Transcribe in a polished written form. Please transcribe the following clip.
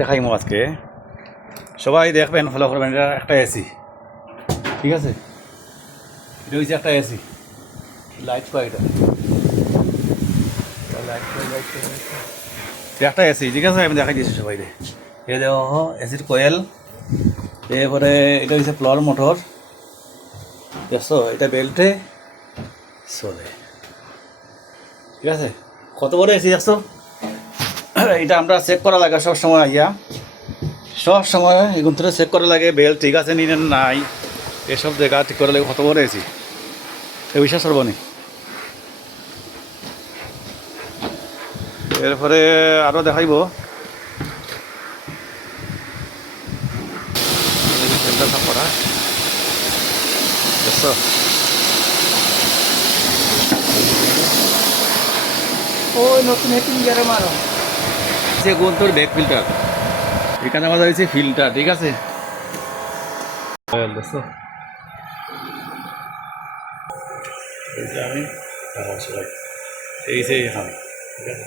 দেখাইমো আজকে সবাই দেখবেন ফলো করবেন। এটা একটা এসি, ঠিক আছে? এটা হচ্ছে একটা এসি, লাইট পাই এটা একটা এসি, ঠিক আছে? আমি দেখাই দিয়েছি সবাই। এ দেখো এসির কোয়েল, এরপরে এটা হচ্ছে প্লার মোটর, দেখছো? এটা বেল্টে চলে, ঠিক আছে? কত বড় এসি দেখছো? এটা আমরা চেক করা লাগে সব সময়, আইয়া সব সময় এগুন থেকে চেক করা লাগে বেল্ট ঠিক আছে নি না নাই, এসব জায়গা ঠিক করা লাগে। কত বড় এসি, এ বিশ্বাস করবো নি। এরপরে আরও দেখাইব, করা দেখছো? ওই নতুন হেটিং গেরে মারো যে কোন তোর ব্যাক ফিল্টার, এখানে আমাদের হয়েছে ফিল্টার, ঠিক আছে? দেখছো এই যে আমি এই যে এখানে, ঠিক আছে?